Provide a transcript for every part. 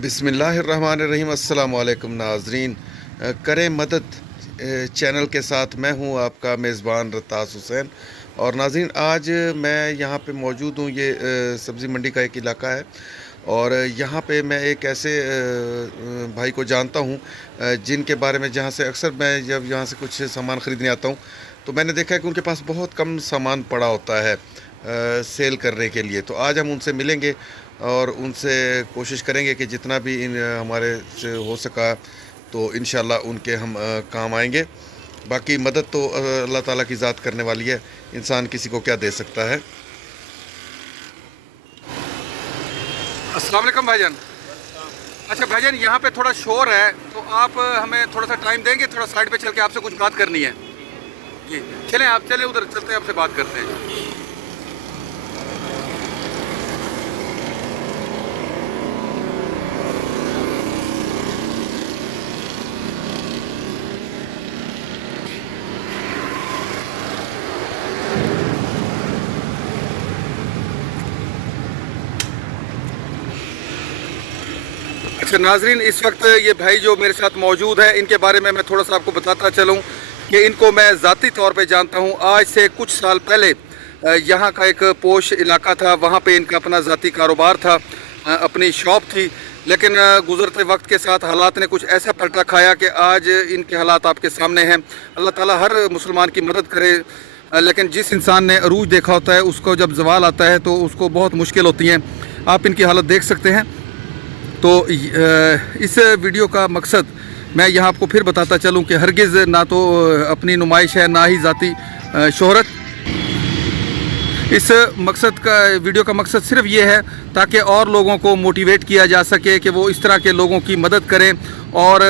بسم اللہ الرحمن الرحیم۔ السلام علیکم ناظرین، کریں مدد چینل کے ساتھ میں ہوں آپ کا میزبان رتاس حسین۔ اور ناظرین، آج میں یہاں پہ موجود ہوں۔ یہ سبزی منڈی کا ایک علاقہ ہے اور یہاں پہ میں ایک ایسے بھائی کو جانتا ہوں جن کے بارے میں جہاں سے اکثر میں جب یہاں سے کچھ سامان خریدنے آتا ہوں تو میں نے دیکھا ہے کہ ان کے پاس بہت کم سامان پڑا ہوتا ہے سیل کرنے کے لیے۔ تو آج ہم ان سے ملیں گے اور ان سے کوشش کریں گے کہ جتنا بھی ہمارے سے ہو سکا تو انشاءاللہ ان کے ہم کام آئیں گے۔ باقی مدد تو اللہ تعالیٰ کی ذات کرنے والی ہے، انسان کسی کو کیا دے سکتا ہے۔ السلام علیکم بھائی جان۔ اچھا بھائی جان، یہاں پہ تھوڑا شور ہے تو آپ ہمیں تھوڑا سا ٹائم دیں گے؟ تھوڑا سائڈ پہ چل کے آپ سے کچھ بات کرنی ہے جی۔ چلیں آپ چلیں ادھر چلتے ہیں، آپ سے بات کرتے ہیں۔ اچھا ناظرین، اس وقت یہ بھائی جو میرے ساتھ موجود ہے، ان کے بارے میں تھوڑا سا آپ کو بتاتا چلوں کہ ان کو میں ذاتی طور پہ جانتا ہوں۔ آج سے کچھ سال پہلے یہاں کا ایک پوش علاقہ تھا، وہاں پہ ان کا اپنا ذاتی کاروبار تھا، اپنی شاپ تھی، لیکن گزرتے وقت کے ساتھ حالات نے کچھ ایسا پلٹا کھایا کہ آج ان کے حالات آپ کے سامنے ہیں۔ اللہ تعالیٰ ہر مسلمان کی مدد کرے، لیکن جس انسان نے عروج دیکھا ہوتا ہے اس کو جب زوال آتا ہے تو اس کو بہت مشکل ہوتی ہیں۔ آپ ان کی حالت دیکھ سکتے ہیں۔ تو اس ویڈیو کا مقصد میں یہاں آپ کو پھر بتاتا چلوں کہ ہرگز نہ تو اپنی نمائش ہے، نہ ہی ذاتی شہرت۔ اس ویڈیو کا مقصد صرف یہ ہے تاکہ اور لوگوں کو موٹیویٹ کیا جا سکے کہ وہ اس طرح کے لوگوں کی مدد کریں اور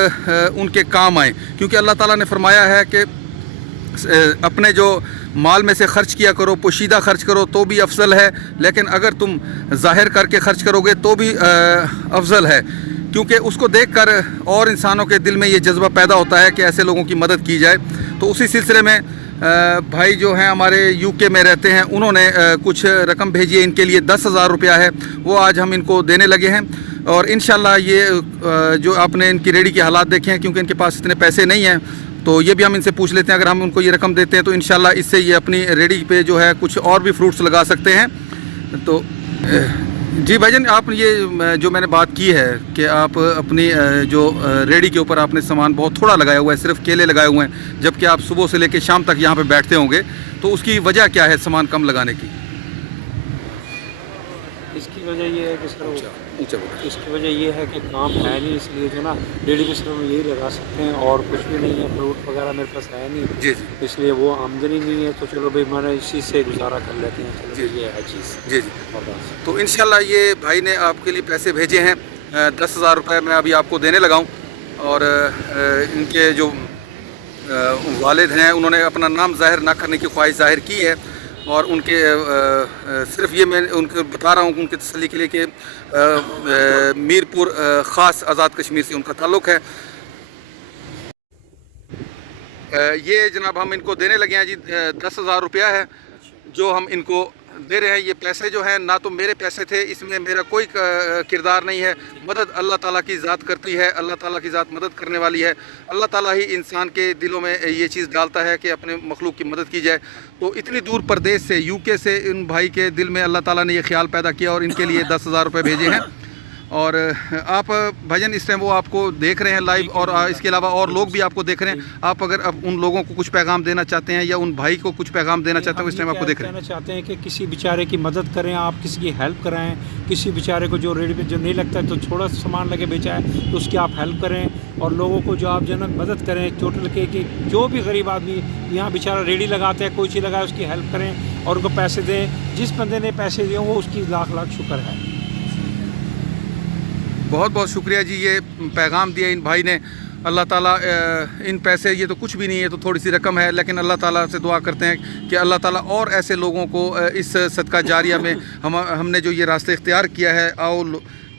ان کے کام آئیں، کیونکہ اللہ تعالیٰ نے فرمایا ہے کہ اپنے جو مال میں سے خرچ کیا کرو، پوشیدہ خرچ کرو تو بھی افضل ہے، لیکن اگر تم ظاہر کر کے خرچ کرو گے تو بھی افضل ہے، کیونکہ اس کو دیکھ کر اور انسانوں کے دل میں یہ جذبہ پیدا ہوتا ہے کہ ایسے لوگوں کی مدد کی جائے۔ تو اسی سلسلے میں بھائی جو ہیں ہمارے UK میں رہتے ہیں، انہوں نے کچھ رقم بھیجی ہے ان کے لیے، 10,000 روپیہ ہے، وہ آج ہم ان کو دینے لگے ہیں۔ اور انشاءاللہ یہ جو آپ نے ان کی ریڑھی کے حالات دیکھے ہیں، کیونکہ ان کے پاس اتنے پیسے نہیں ہیں، تو یہ بھی ہم ان سے پوچھ لیتے ہیں۔ اگر ہم ان کو یہ رقم دیتے ہیں تو انشاءاللہ اس سے یہ اپنی ریڑھی پہ جو ہے کچھ اور بھی فروٹس لگا سکتے ہیں۔ تو جی بھائی جان، آپ یہ جو میں نے بات کی ہے کہ آپ اپنی جو ریڑھی کے اوپر آپ نے سامان بہت تھوڑا لگایا ہوا ہے، صرف کیلے لگائے ہوئے ہیں، جبکہ آپ صبح سے لے کے شام تک یہاں پہ بیٹھتے ہوں گے، تو اس کی وجہ کیا ہے سامان کم لگانے کی؟ اس کی وجہ یہ ہے کہ سر اس کی وجہ یہ ہے کہ کام ہے نہیں، اس لیے جو نا ڈیلی بیس پہ ہم یہی لگا سکتے ہیں، اور کچھ بھی نہیں ہے، فروٹ وغیرہ میرے پاس ہے نہیں، جی اس لیے وہ آمدنی نہیں ہے، تو چلو بھائی میں نے اسی سے گزارا کر لیتے ہیں، چلو یہ ہے چیز۔ جی تو انشاءاللہ یہ بھائی نے آپ کے لیے پیسے بھیجے ہیں، 10,000 روپے میں ابھی آپ کو دینے لگا ہوں۔ اور ان کے جو والد ہیں انہوں نے اپنا نام ظاہر نہ کرنے کی خواہش ظاہر کی ہے، اور ان کے صرف یہ میں ان کو بتا رہا ہوں ان کے تسلی کے لیے کہ میرپور خاص آزاد کشمیر سے ان کا تعلق ہے۔ یہ جناب ہم ان کو دینے لگے ہیں جی، 10,000 روپیہ ہے جو ہم ان کو دے رہے ہیں۔ یہ پیسے جو ہیں نہ تو میرے پیسے تھے، اس میں میرا کوئی کردار نہیں ہے، مدد اللہ تعالیٰ کی ذات کرتی ہے، اللہ تعالیٰ کی ذات مدد کرنے والی ہے۔ اللہ تعالیٰ ہی انسان کے دلوں میں یہ چیز ڈالتا ہے کہ اپنے مخلوق کی مدد کی جائے۔ تو اتنی دور پردیش سے، UK سے ان بھائی کے دل میں اللہ تعالیٰ نے یہ خیال پیدا کیا اور ان کے لیے 10,000 روپے بھیجے ہیں۔ اور آپ بھائی جان اس ٹائم وہ آپ کو دیکھ رہے ہیں لائیو، اور اس کے علاوہ اور لوگ بھی آپ کو دیکھ رہے ہیں۔ آپ اگر ان لوگوں کو کچھ پیغام دینا چاہتے ہیں یا ان بھائی کو کچھ پیغام دینا چاہتے ہیں، اس ٹائم آپ کو دیکھ رہے ہیں۔ کہنا چاہتے ہیں کہ کسی بیچارے کی مدد کریں، آپ کسی کی ہیلپ کرائیں، کسی بیچارے کو جو ریڑھی پہ جو نہیں لگتا ہے تو تھوڑا سا سامان لگے بیچا ہے تو اس کی آپ ہیلپ کریں، اور لوگوں کو جو آپ جو ہے نا مدد کریں، ٹوٹل کے جو بھی غریب آدمی یہاں بیچارہ ریڑھی لگاتے ہیں، کوئی چیز لگائے، اس کی ہیلپ کریں اور ان کو پیسے دیں۔ جس بندے نے پیسے دیے وہ اس کی لاکھ لاکھ شکر ہے۔ بہت بہت شکریہ جی، یہ پیغام دیا ان بھائی نے۔ اللہ تعالیٰ ان پیسے یہ تو کچھ بھی نہیں ہے، تو تھوڑی سی رقم ہے، لیکن اللہ تعالیٰ سے دعا کرتے ہیں کہ اللہ تعالیٰ اور ایسے لوگوں کو اس صدقہ جاریہ میں ہم نے جو یہ راستہ اختیار کیا ہے، آؤ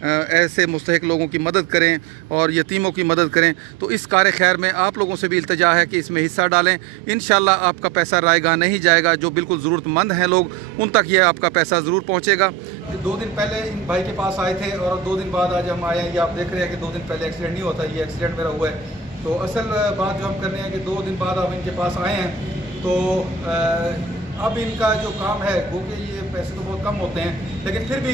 ایسے مستحق لوگوں کی مدد کریں اور یتیموں کی مدد کریں. تو اس کار خیر میں آپ لوگوں سے بھی التجا ہے کہ اس میں حصہ ڈالیں. انشاءاللہ آپ کا پیسہ رائے گاہ نہیں جائے گا. جو بالکل ضرورت مند ہیں لوگ ان تک یہ آپ کا پیسہ ضرور پہنچے گا. 2 دن پہلے ان بھائی کے پاس آئے تھے اور 2 دن بعد آج ہم آئے ہیں. یہ آپ دیکھ رہے ہیں کہ 2 دن پہلے ایکسیڈنٹ نہیں ہوتا, یہ ایکسیڈنٹ میرا ہوا ہے. تو اصل بات جو ہم کر رہے ہیں کہ 2 دن بعد آپ ان کے پاس آئے ہیں تو اب ان کا جو کام ہے وہ کہ یہ پیسے تو بہت کم ہوتے ہیں لیکن پھر بھی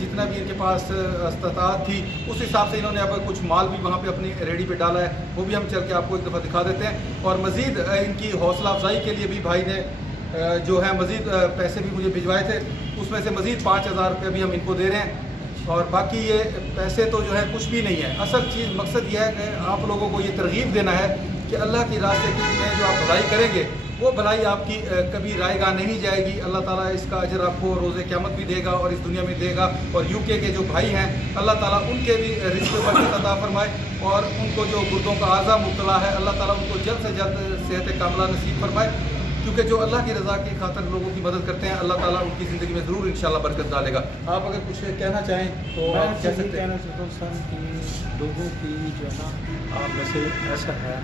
جتنا بھی ان کے پاس استطاعت تھی اس حساب سے انہوں نے اب کچھ مال بھی وہاں پہ اپنی ریڈی پہ ڈالا ہے. وہ بھی ہم چل کے آپ کو ایک دفعہ دکھا دیتے ہیں. اور مزید ان کی حوصلہ افزائی کے لیے بھی بھائی نے جو ہے مزید پیسے بھی مجھے بھجوائے تھے. اس میں سے مزید 5000 روپے بھی ہم ان کو دے رہے ہیں. اور باقی یہ پیسے تو جو ہے کچھ بھی نہیں ہے. اصل چیز مقصد یہ ہے کہ آپ لوگوں کو یہ ترغیب دینا ہے کہ اللہ کی راستے میں جو آپ بھلائی کریں گے وہ بھلائی آپ کی کبھی رائے گاہ نہیں جائے گی. اللہ تعالیٰ اس کا اجر آپ کو روز قیامت بھی دے گا اور اس دنیا میں دے گا. اور UK کے جو بھائی ہیں اللہ تعالیٰ ان کے بھی رزق میں برکت عطا فرمائے اور ان کو جو گردوں کا اعضا مبتلا ہے اللہ تعالیٰ ان کو جلد سے جلد صحت کاملہ نصیب فرمائے. کیونکہ جو اللہ کی رضا کی خاطر لوگوں کی مدد کرتے ہیں اللہ تعالیٰ ان کی زندگی میں ضرور انشاءاللہ برکت ڈالے گا. آپ اگر کچھ کہنا چاہیں تو میں آپ کہہ سکتے ہیں. کہنا چاہتا ہوں سر کہ لوگوں کی جو ہے نا آپ میں سے ایسا ہے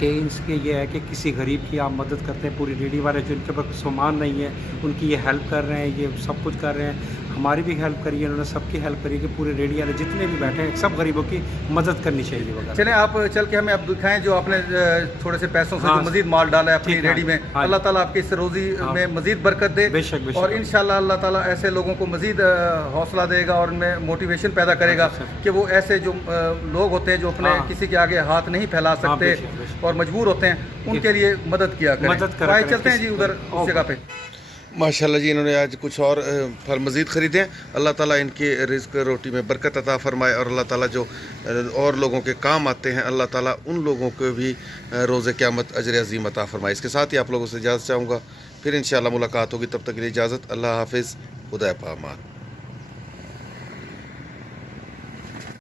کہ اس کے یہ ہے کہ کسی غریب کی آپ مدد کرتے ہیں. پوری ریڈی والے جو ان کے پاس سامان نہیں ہے ان کی یہ ہیلپ کر رہے ہیں, یہ سب کچھ کر رہے ہیں. ہماری بھی ہیلپ کری ہے, انہوں نے سب کی ہیلپ کری کہ پورے ریڈی والے جتنے بھی بیٹھے ہیں سب غریبوں کی مدد کرنی چاہیے وغیرہ. چلیں آپ چل کے ہمیں اب دکھائیں جو آپ نے تھوڑے سے پیسوں سے جو مزید مال ڈالا ہے اپنی ریڈی میں. اللہ تعالیٰ آپ کی اس روزی میں مزید برکت دے بے شک اور انشاءاللہ اللہ تعالیٰ ایسے لوگوں کو مزید حوصلہ دے گا اور ان میں موٹیویشن پیدا کرے گا کہ وہ ایسے جو لوگ ہوتے ہیں جو اپنے کسی کے آگے ہاتھ نہیں پھیلا سکتے اور مجبور ہوتے ہیں ان کے لیے مدد کیا کریں. چلتے ہیں جی ادھر اس جگہ پہ. ماشاءاللہ جی انہوں نے آج کچھ اور پھل مزید خریدے ہیں. اللہ تعالیٰ ان کے رزق روٹی میں برکت عطا فرمائے اور اللہ تعالیٰ جو اور لوگوں کے کام آتے ہیں اللہ تعالیٰ ان لوگوں کو بھی روز قیامت اجر عظیم عطا فرمائے. اس کے ساتھ ہی آپ لوگوں سے اجازت چاہوں گا, پھر انشاءاللہ ملاقات ہوگی. تب تک کے لیے اجازت. اللہ حافظ. خدا پامان.